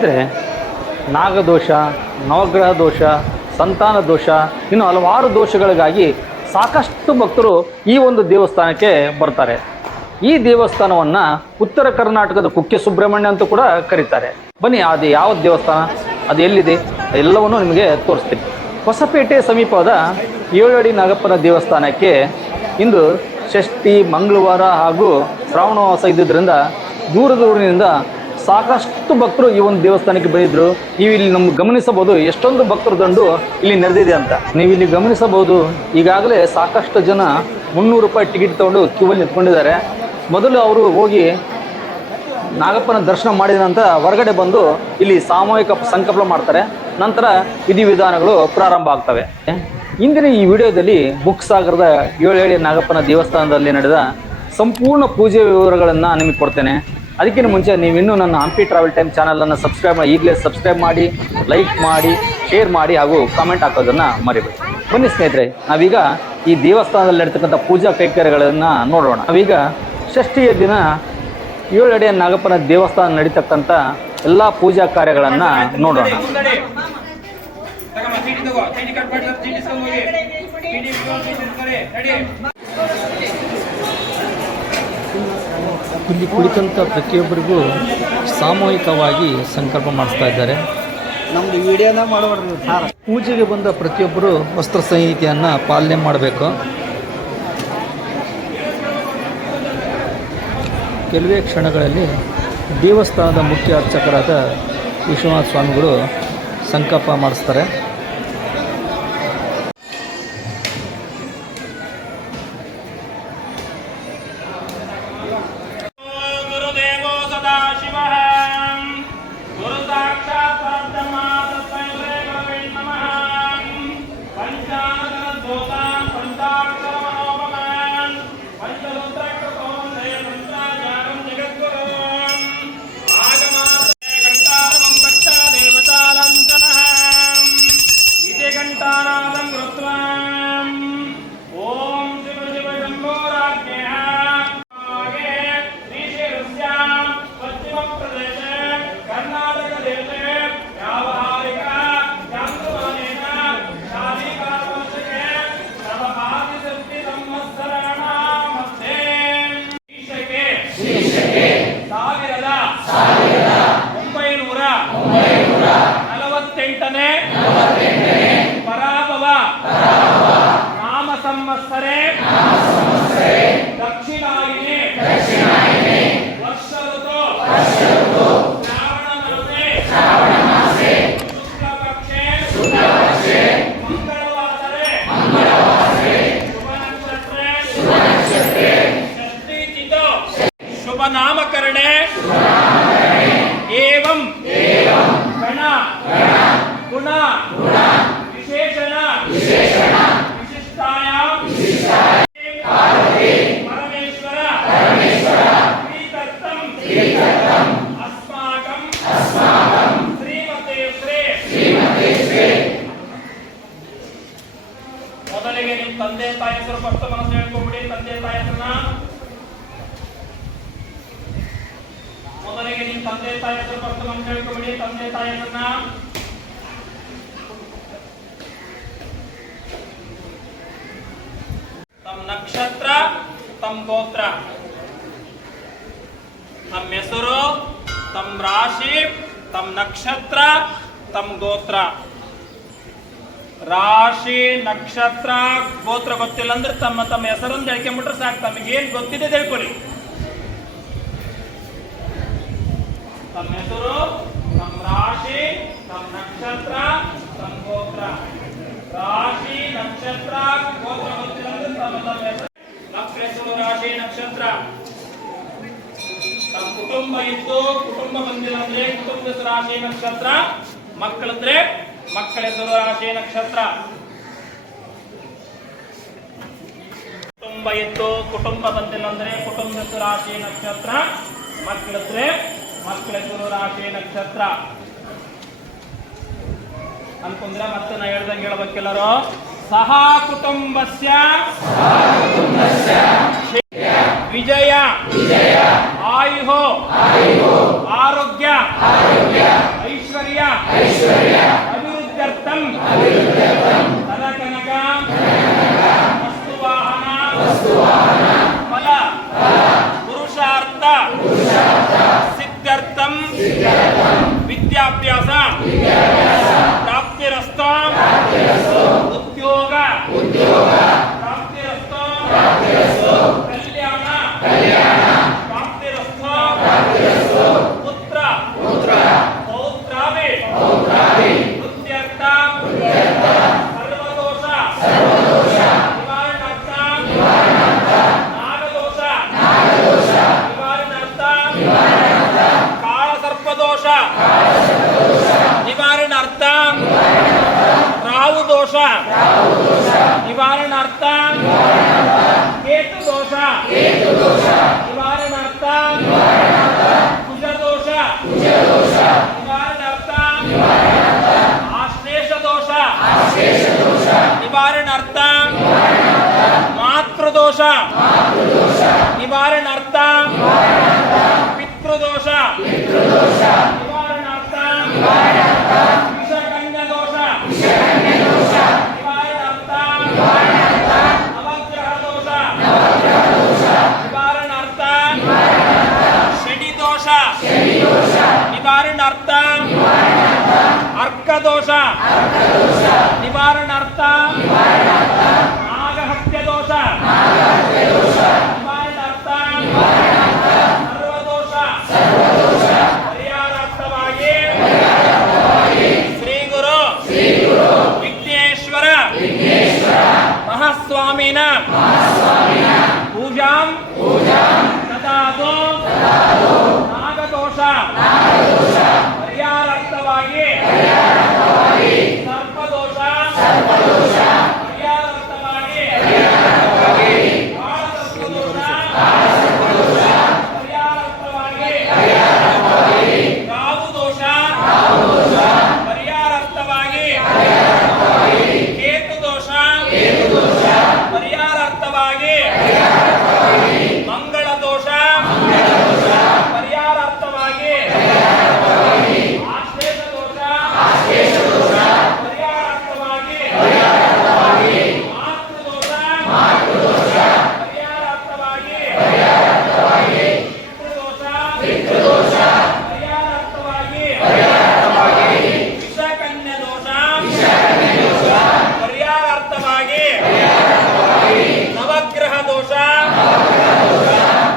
ಸ್ನೇಹಿತರೆ, ನಾಗದೋಷ, ನವಗ್ರಹ ದೋಷ, ಸಂತಾನ ದೋಷ, ಇನ್ನು ಹಲವಾರು ದೋಷಗಳಿಗಾಗಿ ಸಾಕಷ್ಟು ಭಕ್ತರು ಈ ಒಂದು ದೇವಸ್ಥಾನಕ್ಕೆ ಬರ್ತಾರೆ. ಈ ದೇವಸ್ಥಾನವನ್ನು ಉತ್ತರ ಕರ್ನಾಟಕದ ಕುಕ್ಕೆ ಸುಬ್ರಹ್ಮಣ್ಯ ಅಂತ ಕೂಡ ಕರೀತಾರೆ. ಬನ್ನಿ, ಅದು ಯಾವ ದೇವಸ್ಥಾನ, ಅದು ಎಲ್ಲಿದೆ ಎಲ್ಲವನ್ನೂ ನಿಮಗೆ ತೋರಿಸ್ತೀನಿ. ಹೊಸಪೇಟೆ ಸಮೀಪದ 7 ಅಡಿ ನಾಗಪ್ಪನ ದೇವಸ್ಥಾನಕ್ಕೆ ಇಂದು ಷಷ್ಠಿ, ಮಂಗಳವಾರ ಹಾಗೂ ಶ್ರಾವಣ ಮಾಸ ಇದ್ದುದರಿಂದ ದೂರದಿಂದ ಸಾಕಷ್ಟು ಭಕ್ತರು ಈ ಒಂದು ದೇವಸ್ಥಾನಕ್ಕೆ ಬಂದಿದ್ದರು. ನೀವು ಇಲ್ಲಿ ನಮ್ಗೆ ಗಮನಿಸಬಹುದು ಎಷ್ಟೊಂದು ಭಕ್ತರ ದಂಡು ಇಲ್ಲಿ ನೆರೆದಿದೆ ಅಂತ. ನೀವು ಇಲ್ಲಿ ಗಮನಿಸಬಹುದು, ಈಗಾಗಲೇ ಸಾಕಷ್ಟು ಜನ 300 ರೂಪಾಯಿ ಟಿಕೆಟ್ ತೊಗೊಂಡು ಕ್ಯೂವಲ್ಲಿ ನಿಂತ್ಕೊಂಡಿದ್ದಾರೆ. ಮೊದಲು ಅವರು ಹೋಗಿ ನಾಗಪ್ಪನ ದರ್ಶನ ಮಾಡಿದ ನಂತರ ಹೊರಗಡೆ ಬಂದು ಇಲ್ಲಿ ಸಾಮೂಹಿಕ ಸಂಕಲ್ಪ ಮಾಡ್ತಾರೆ. ನಂತರ ವಿಧಿವಿಧಾನಗಳು ಪ್ರಾರಂಭ ಆಗ್ತವೆ. ಇಂದಿನ ಈ ವಿಡಿಯೋದಲ್ಲಿ ಬುಕ್ಸಾಗರದ 7 ಅಡಿ ನಾಗಪ್ಪನ ದೇವಸ್ಥಾನದಲ್ಲಿ ನಡೆದ ಸಂಪೂರ್ಣ ಪೂಜೆ ವಿವರಗಳನ್ನು ನಿಮಗೆ ಕೊಡ್ತೇನೆ. ಅದಕ್ಕಿಂತ ಮುಂಚೆ ನೀವು ಇನ್ನೂ ನನ್ನ ಹಂಪಿ ಟ್ರಾವೆಲ್ ಟೈಮ್ ಚಾನಲನ್ನು ಸಬ್ಸ್ಕ್ರೈಬ್ ಮಾಡಿ, ಈಗಲೇ ಸಬ್ಸ್ಕ್ರೈಬ್ ಮಾಡಿ, ಲೈಕ್ ಮಾಡಿ, ಶೇರ್ ಮಾಡಿ ಹಾಗೂ ಕಾಮೆಂಟ್ ಹಾಕೋದನ್ನು ಮರಿಬೇಡಿ. ಬನ್ನಿ ಸ್ನೇಹಿತರೆ, ನಾವೀಗ ಈ ದೇವಸ್ಥಾನದಲ್ಲಿ ನಡೀತಕ್ಕಂಥ ಪೂಜಾ ಕೈಂಕರ್ಯಗಳನ್ನು ನೋಡೋಣ. ನಾವೀಗ ಷಷ್ಠಿಯ ದಿನ 7 ಅಡಿ ನಾಗಪ್ಪನ ದೇವಸ್ಥಾನ ನಡೀತಕ್ಕಂಥ ಎಲ್ಲ ಪೂಜಾ ಕಾರ್ಯಗಳನ್ನು ನೋಡೋಣ. ಇಲ್ಲಿ ಕುಳಿತಂಥ ಪ್ರತಿಯೊಬ್ಬರಿಗೂ ಸಾಮೂಹಿಕವಾಗಿ ಸಂಕಲ್ಪ ಮಾಡಿಸ್ತಾ ಇದ್ದಾರೆ. ನಮ್ದು ವಿಡಿಯೋನ ಮಾಡಬಾರ್ದು ಸರ್. ಪೂಜೆಗೆ ಬಂದ ಪ್ರತಿಯೊಬ್ಬರು ವಸ್ತ್ರ ಸಂಹಿತೆಯನ್ನು ಪಾಲನೆ ಮಾಡಬೇಕು. ಕೆಲವೇ ಕ್ಷಣಗಳಲ್ಲಿ ದೇವಸ್ಥಾನದ ಮುಖ್ಯ ಅರ್ಚಕರಾದ ವಿಶ್ವನಾಥ ಸ್ವಾಮಿಗಳು ಸಂಕಲ್ಪ ಮಾಡಿಸ್ತಾರೆ. ಪರಾಭವ ನಾಮ ಸಂವತ್ಸರೆ ದಕ್ಷಿಣಾಯಿನೆ ವರ್ಷ ಋತು ಶ್ರಾವಣ ಮಾಸೆ ಶುಕ್ಲಪಕ್ಷೆ ಮಂಗಳವಾಸರೆ ಶುಭ ನಕ್ಷತ್ರೆ ಷಷ್ಠಿ ತಿಥೋ ಶುಭ ನಾಮಕರಣೆ ಏವಂ ಗಣ ಗುಣ ವಿಶೇಷಣ ವಿಶಿಷ್ಟಾಯಾಂ ಪರಮೇಶ್ವರ ಪ್ರೀತರ್ಥಂ ಅಸ್ಮಾಕಂ ಶ್ರೀಮತೆ ಶ್ರೀ. ಮೊದಲಿಗೆ ನಿಮ್ಮ ತಂದೆ ತಾಯಿ ಹೆಸರು ಫಸ್ಟ್ ಮನಸ್ಸು ಹೇಳ್ಕೊಂಡ್ಬಿಡಿ. ತಂದೆ ತಾಯಿ ಹೆಸರನ್ನ ಮೊದಲಿಗೆ ನಿಮ್ಮ ತಂದೆ ತಾಯಿ ಹೆಸರು ಫಸ್ಟ್ ಮನಸ್ಸು ಹೇಳ್ಕೊಂಡ್ಬಿಡಿ. ತಂದೆ ತಾಯಿ ಹೆಸರನ್ನ ತಮ್ಮ ನಕ್ಷತ್ರ, ತಮ್ಮ ಗೋತ್ರ, ತಮ್ಮ ಹೆಸರು, ತಮ್ಮ ರಾಶಿ, ತಮ್ಮ ನಕ್ಷತ್ರ, ತಮ್ಮ ಗೋತ್ರ. ರಾಶಿ, ನಕ್ಷತ್ರ, ಗೋತ್ರ ಗೊತ್ತಿಲ್ಲ ಅಂದ್ರೆ ತಮ್ಮ ತಮ್ಮ ಹೆಸರನ್ನು ಹೇಳ್ಕೊಂಡ್ಬಿಟ್ರೆ ಸಾಕು. ತಮಗೆ ಏನ್ ಗೊತ್ತಿದೆ ತಿಳ್ಕೊಳ್ಳಿ. ತಮ್ಮ ಹೆಸರು, ತಮ್ಮ ರಾಶಿ, ತಮ್ಮ ನಕ್ಷತ್ರ, ತಮ್ಮ ಗೋತ್ರ. ರಾಶಿ, ನಕ್ಷತ್ರ, ಗೋತ್ರ ಗೊತ್ತಿಲ್ಲ ಅಂದ್ರೆ ತಮ್ಮ ತಮ್ಮ ಹೆಸರು. ಮಕ್ಕಳ ಹೆಸರು, ರಾಶಿ, ನಕ್ಷತ್ರ. ತಮ್ಮ ಕುಟುಂಬ ಇದ್ದು ಕುಟುಂಬ ಬಂದಿಲ್ಲ ಅಂದ್ರೆ ಕುಟುಂಬ ಹೆಸರು, ರಾಶಿ, ನಕ್ಷತ್ರ. ಮಕ್ಕಳಿದ್ರೆ ಮಕ್ಕಳ ಹೆಸರು, ರಾಶಿ, ನಕ್ಷತ್ರ. ಕುಟುಂಬ ಇದ್ದು ಕುಟುಂಬ ಬಂದಿಲ್ಲ ಅಂದ್ರೆ ಕುಟುಂಬ ಹೆಸರು, ರಾಶಿ, ನಕ್ಷತ್ರ. ಮಕ್ಕಳಿದ್ರೆ ಮಕ್ಕಳ ಹೆಸರು, ರಾಶಿ, ನಕ್ಷತ್ರ. ಅನ್ಕೊಂಡ್ರೆ ಮತ್ತೆ ನಾ ಹೇಳ್ದಂಗೆ ಹೇಳ್ಬೇಕೆಲ್ಲರೂ. ಸಹ ಕುಟುಂಬಸ್ಯ ವಿಜಯ ಆಯುಹೋ ಆರೋಗ್ಯ अभिवृद्ध्यर्थं धनकनक वस्तुवाहन फल पुरुषार्थ सिद्ध्यर्थं विद्याभ्यास प्राप्तिरस्तु उद्योग प्राप्तिरस्तु कल्याण प्राप्तिरस्तु पुत्र पौत्राभि वृद्ध्यर्थ सर्वदोष निवारणार्थं नागदोष निवारणार्थं कालसर्पदोष निवारणार्थं राहुदोष निवारणार्थं केतुदोष निवारणार्थं कुजदोष निवारणार्थं आश्लेषदोष निवारणार्थं मातृदोष निवारणार्थं पितृदोष निवारणार्थं विषकन्यादोष निवारणार्थं नवग्रहदोष निवारणार्थं शनिदोष निवारणार्थं अर्कदोष निवारणार्थं नागहत्यदोष निवारणार्थं सर्वदोष ಪರಿಹಾರಾರ್ಥವಾಗಿ ಶ್ರೀ ಗುರು ವಿಘ್ನೇಶ್ವರ ಮಹಾಸ್ವಾಮಿನ ಪೂಜಾಂ ತದಾದು ನಾಗದೋಷ ಪರಿಹಾರಾರ್ಥವಾಗಿ ಸರ್ಪದೋಷ ಪರಿಹಾರಾರ್ಥವಾಗಿ ಕಾಳಸರ್ಪದೋಷ ಪರಿಹಾರಾರ್ಥವಾಗಿ ರಾಹುದೋಷ ಪರಿಹಾರಾರ್ಥವಾಗಿ ಕೇತುದೋಷ ಪರಿಹಾರಾರ್ಥವಾಗಿ ಮಂಗಳ ದೋಷ ಪರಿಹಾರಾರ್ಥವಾಗಿ ಆಶ್ಲೇಷ ದೋಷ ಪರಿಹಾರಾರ್ಥವಾಗಿ ಮಾತೃದೋಷ ಪರಿಹಾರಾರ್ಥವಾಗಿ ಪಿತೃದೋಷ ಪರಿಹಾರಾರ್ಥವಾಗಿ ವಿಷಕನ್ಯಾ ದೋಷ ಪರಿಹಾರಾರ್ಥವಾಗಿ ನವಗ್ರಹ ದೋಷ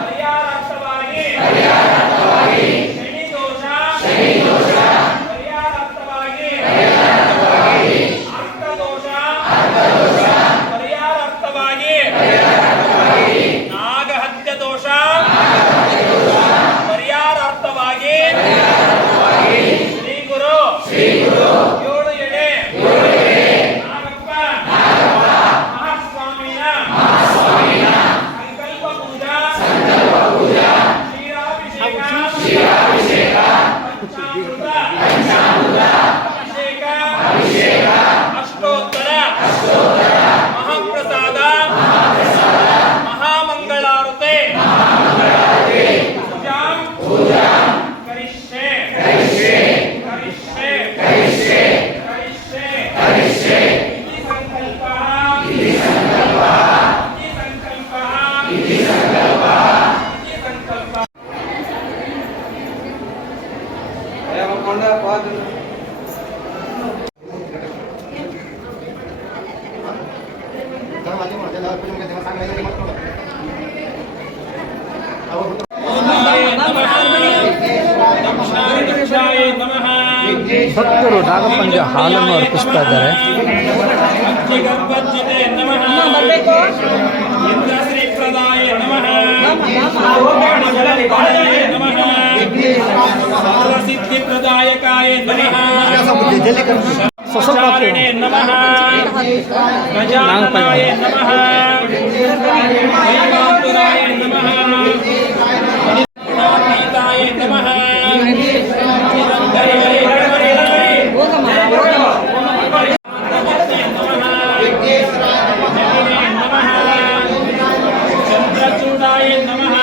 ಪರಿಹಾರಾರ್ಥವಾಗಿ ಶನಿ ದೋಷ ಪರಿಹಾರಾರ್ಥವಾಗಿ ಅರ್ಥದೋಷ ಪರಿಹಾರಾರ್ಥವಾಗಿ ನಾಗಹತ್ಯ ದೋಷ ಪರಿಹಾರಾರ್ಥವಾಗಿ ಶ್ರೀ ಗುರು ಏಳು ಎಡೆ ನಾಗಪ್ಪ ಮಹಾಸ್ವಾಮಿನ ಸಂಕಲ್ಪ ಪೂಜಾ ಕ್ಷೀರಾಭಿಷೇಕ ಪಂಚಾಮೃತ ಅಭಿಷೇಕ ಅಷ್ಟೋತ್ತರ ಮಹಾಪ್ರಸಾದ ಮಹಾಮಂಗಳಾರತಿ ಪೂಜಾಂ ಕರಿಷ್ಯೆ ಇತಿ ಸಂಕಲ್ಪಃ ಭಕ್ತರು ನಾಗಪ್ಪನಿಗೆ ಹಾಲನ್ನು ಅರ್ಪಿಸ್ತಾ ಇದ್ದಾರೆ. ಸಿದ್ಧಿಪ್ರದಾಯಕಾಯ ನಮಃ ಸ್ವಸಂಪಾದನೆ ನಮಃ ಗಜಾನನಾಯ ನಮಃ ದೈವಾಂತರಾಯ ನಮಃ ಗುಣಾತೀತಾಯ ನಮಃ ಚಂದ್ರಚೂಡಾಯ ನಮಃ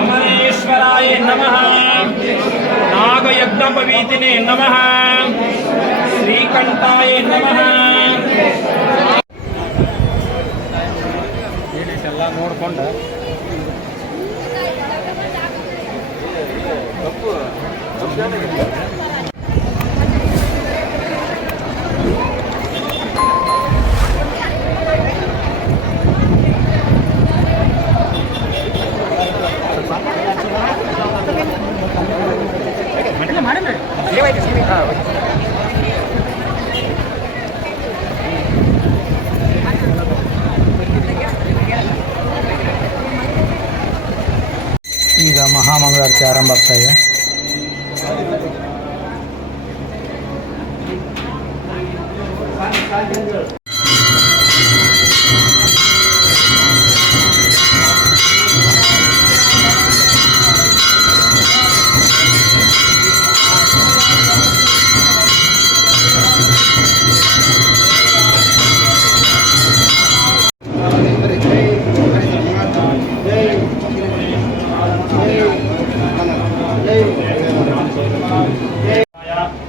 ಅಮರೇಶ್ವರಾಯ ನಮಃ ನಾಗಯಜ್ಞ ಸರ್ವವೀತಿನೇ ನಮಃ ಶ್ರೀಕಂಠಾಯ ನಮಃ. ಎಲ್ಲ ನೋಡ್ಕೊಂಡು ಈಗ ಮಹಾಮಂಗಳಾರತಿ ಆರಂಭ ಆಗ್ತಾ ಇದೆ.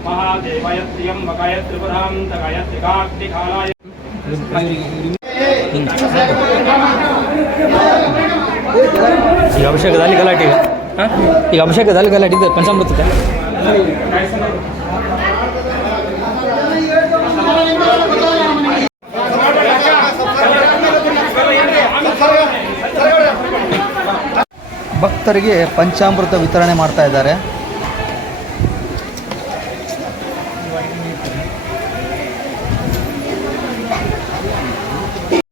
ಮಹಾದೇವಾಯ ತ್ರ್ಯಂಬಕಾಯ ತ್ರಿಪುರಾಂತಕಾಯ ತ್ರಿಕಾಗ್ನಿಕಾಲಾಯ. ಈಗ ಅಭಿಷೇಕದಲ್ಲಿ ಗಲಾಟೆ ಈಗ ಅಭಿಷೇಕದಲ್ಲಿ ಗಲಾಟೆ ಇದೆ ಪಂಚಾಮೃತಕ್ಕೆ. ಭಕ್ತರಿಗೆ ಪಂಚಾಮೃತ ವಿತರಣೆ ಮಾಡ್ತಾ ಇದ್ದಾರೆ.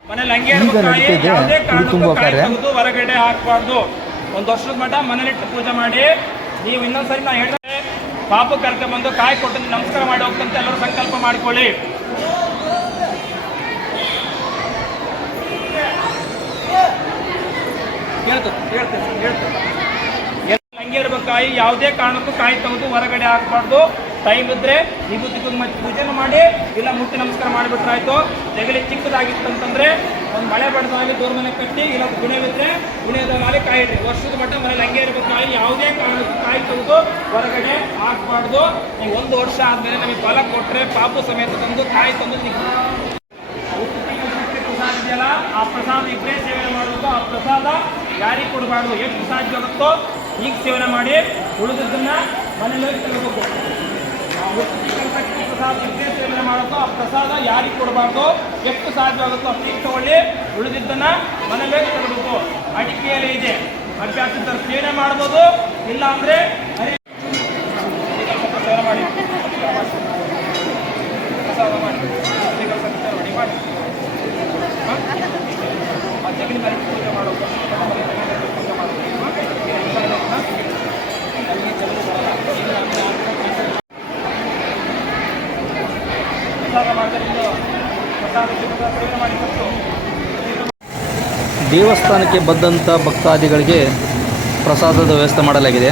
ಮನೇಲಿ ಹಂಗೆ ಈಗ ನಡೀತಾ ಇದೆ ಯಾವುದೇ ಇದು ಕಾರಣಕ್ಕೂ ತುಂಬಾ ಕಾಯಿ ಕಾರ್ಯ. ತೆಗೆದು ಹೊರಗಡೆ ಹಾಕಬಾರ್ದು. ಒಂದು ವರ್ಷದ ಮಟ್ಟ ಮನೇಲಿಟ್ಟು ಪೂಜೆ ಮಾಡಿ, ನೀವು ಇನ್ನೊಂದ್ಸರಿ ನಾ ಹೇಳ್ತೇನೆ, ಪಾಪ ಕರ್ಕೊಂಡ್ಬಂದು ಕಾಯಿ ಕೊಟ್ಟು ನಮಸ್ಕಾರ ಮಾಡಿ ಹೋಗ್ತಂತ ಎಲ್ಲರೂ ಸಂಕಲ್ಪ ಮಾಡ್ಕೊಳ್ಳಿ. ಹಂಗೆ ಇರ್ಬೇಕು ಕಾಯಿ, ಯಾವುದೇ ಕಾರಣಕ್ಕೂ ಕಾಯಿ ತೆಗೆದು ಹೊರಗಡೆ ಹಾಕಬಾರ್ದು. ಟೈಮ್ ಇದ್ರೆ ವಿಭೂತಿ ಕುಂಕುಮ ಪೂಜೆನೂ ಮಾಡಿ, ಇಲ್ಲ ಮುಟ್ಟಿ ನಮಸ್ಕಾರ ಮಾಡಿಬಿಟ್ರಾಯ್ತು. ಜಗಲಿ ಚಿಕ್ಕದಾಗಿತ್ತಂತಂದ್ರೆ ಒಂದು ಮಳೆ ಬಡ್ದಾಗಿ ದೂರ ಮನೆ ಕಟ್ಟಿ, ಇಲ್ಲ ಗುಣವಿದ್ರೆ ಗುಣದ ಮೇಲೆ ಕಾಯಿ ಇಡ್ರಿ. ವರ್ಷದ ಮಟ್ಟ ಮನೇಲಿ ಹಂಗೆ ಇರ್ಬೇಕು ಕಾಯಿ, ಯಾವುದೇ ಕಾರಣಕ್ಕೂ ಕಾಯಿ ತೆಗೆದು ಹೊರಗಡೆ ಹಾಕಬಾರ್ದು. ನೀವು 1 ವರ್ಷ ಆದಮೇಲೆ ನಮಗೆ ಫಲ ಕೊಟ್ಟರೆ ಪಾಪು ಸಮೇತ ತಂದು ಕಾಯಿ ತಂದು ಪ್ರಸಾದ ಇದೆಯಲ್ಲ, ಆ ಪ್ರಸಾದ ಇಬ್ಬರೇ ಸೇವನೆ ಮಾಡಬೇಕು. ಆ ಪ್ರಸಾದ ಯಾರಿಗೆ ಕೊಡಬಾರ್ದು. ಎಷ್ಟು ಸಾಧ್ಯ ಆಗುತ್ತೋ ಈಗ ಸೇವನೆ ಮಾಡಿ, ಉಳಿದದ್ದನ್ನ ಮನೆಯಲ್ಲಿ ತಗೋಬೇಕು. ಪ್ರಸಾದ ಇಬ್ಬರೇ ಸೇವನೆ ಮಾಡಬೇಕು. ಆ ಪ್ರಸಾದ ಯಾರಿಗೆ ಕೊಡಬಾರ್ದು. ಎಷ್ಟು ಸಾಧ್ಯವಾಗುತ್ತೋ ಅಷ್ಟು ಈಗ ತಗೊಳ್ಳಿ, ಉಳಿದಿದ್ದನ್ನ ಮನೆಯಲ್ಲಿ ತಗೋಬೇಕು. ಅಡಿಕೆಯಲ್ಲಿ ಇದೆ, ಅಭ್ಯಾಸದ ಸೇವನೆ ಮಾಡ್ಬೋದು. ಇಲ್ಲ ಅಂದರೆ ಸೇವನೆ ಮಾಡಿ, ಪ್ರಸಾದ ಮಾಡಿ, ಮಾಡಿ ಜಗಲಿ ಮನೆ ಪೂಜೆ ಮಾಡೋದು. ದೇವಸ್ಥಾನಕ್ಕೆ ಬಂದಂಥ ಭಕ್ತಾದಿಗಳಿಗೆ ಪ್ರಸಾದದ ವ್ಯವಸ್ಥೆ ಮಾಡಲಾಗಿದೆ.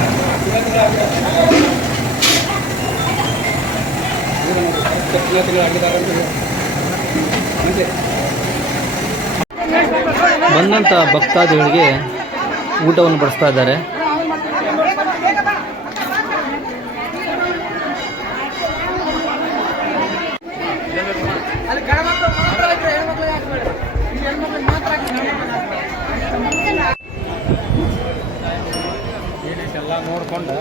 ಬಂದಂಥ ಭಕ್ತಾದಿಗಳಿಗೆ ಊಟವನ್ನು ಬಡಿಸ್ತಾ ಇದ್ದಾರೆ. ಎಲ್ಲ ನೋಡ್ಕೊಂಡು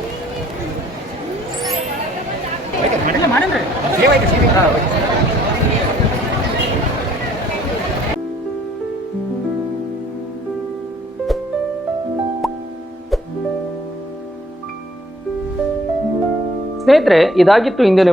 ಸ್ನೇಹಿತರೆ, ಇದಾಗಿತ್ತು ಇಂದಿನ